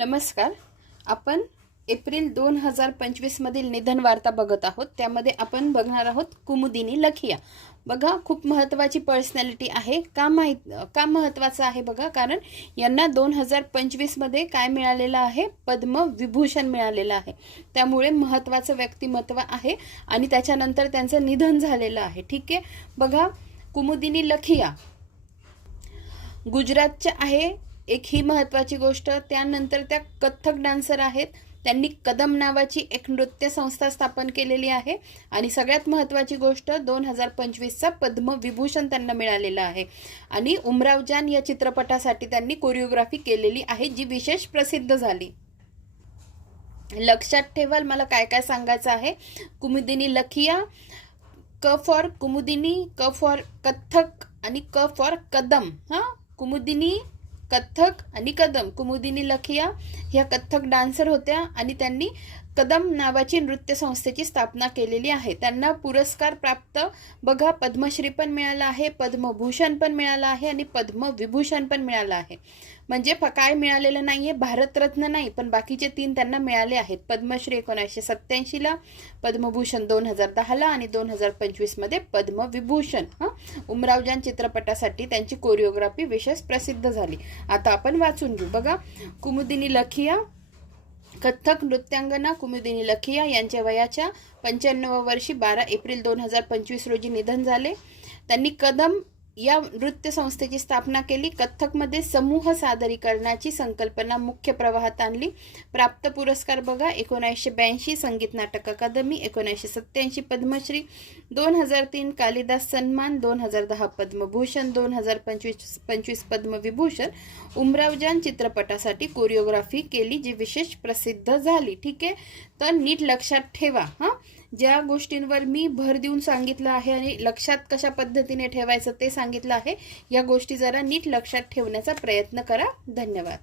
नमस्कार. आपण एप्रिल दोन हजार पंचवीसमधील निधन वार्ता बघत आहोत. त्यामध्ये आपण बघणार आहोत कुमुदिनी लखिया. बघा खूप महत्त्वाची पर्सनॅलिटी आहे. का माहीत का महत्त्वाचं आहे बघा? कारण यांना दोन हजार पंचवीसमध्ये काय मिळालेलं आहे? पद्मविभूषण मिळालेलं आहे. त्यामुळे महत्त्वाचं व्यक्तिमत्व आहे आणि त्याच्यानंतर त्यांचं निधन झालेलं आहे. ठीक आहे? बघा कुमुदिनी लखिया. गुजरातच्या आहे. एक ही महत्त्वाची गोष्ट त्यानंतर त्या कथ्थक डान्सर आहेत. त्यांनी कदम नावाची एक नृत्य संस्था स्थापन केलेली आहे. आणि सगळ्यात महत्त्वाची गोष्ट दोन हजार पंचवीसचा पद्मविभूषण त्यांना मिळालेलं आहे. आणि उमराव जान या चित्रपटासाठी त्यांनी कोरिओग्राफी केलेली आहे जी विशेष प्रसिद्ध झाली. लक्षात ठेवाल मला काय काय सांगायचं आहे. कुमुदिनी लखिया क फॉर कुमुदिनी क फॉर कथ्थक आणि क फॉर कदम. हां कुमुदिनी कथ्थक आणि कदम कुमुदिनी लखिया ह्या कथ्थक डान्सर होत्या आणि त्यांनी कदम नावाची नृत्य संस्थेची स्थापना केलेली आहे. त्यांना पुरस्कार प्राप्त. बघा पद्मश्री पण मिळाला आहे पद्मभूषण पण मिळालं आहे आणि पद्मविभूषण पण मिळालं आहे. म्हणजे फ काय मिळालेलं नाही आहे भारतरत्न नाही पण बाकीचे तीन त्यांना मिळाले आहेत. पद्मश्री एकोणीसशे सत्त्याऐंशीला पद्मभूषण दोन हजार दहाला आणि दोन हजार पंचवीसमध्ये पद्मविभूषण हां? उमरावजान चित्रपटासाठी त्यांची कोरिओग्राफी विशेष प्रसिद्ध झाली. आता आपण वाचून घेऊ. बघा कुमुदिनी लखिया कथ्थक नृत्यांगना कुमुदिनी लखिया यांच्या वयाच्या पंच्याण्णव वर्षी बारा एप्रिल दोन हजार पंचवीस रोजी निधन झाले. त्यांनी कदम या नृत्य संस्थेची स्थापना केली. कथ्थकमध्ये समूह सादरीकरणाची संकल्पना मुख्य प्रवाहात आणली. प्राप्त पुरस्कार बघा एकोणीसशे ब्याऐंशी संगीत नाटक अकादमी एकोणीसशे सत्त्याऐंशी पद्मश्री दोन हजार तीन कालिदास सन्मान दोन हजार दहा पद्मभूषण दोन हजार पंचवीस पंचवीस पद्मविभूषण. उमरावजान चित्रपटासाठी कोरिओग्राफी केली जी विशेष प्रसिद्ध झाली. ठीक आहे? तर नीट लक्षात ठेवा हां? ज्या गोष्टींवर मी भर देऊन सांगितलं आहे आणि लक्षात कशा पद्धतीने ठेवायचं ते सांगितलं आहे या गोष्टी जरा नीट लक्षात ठेवण्याचा प्रयत्न करा. धन्यवाद.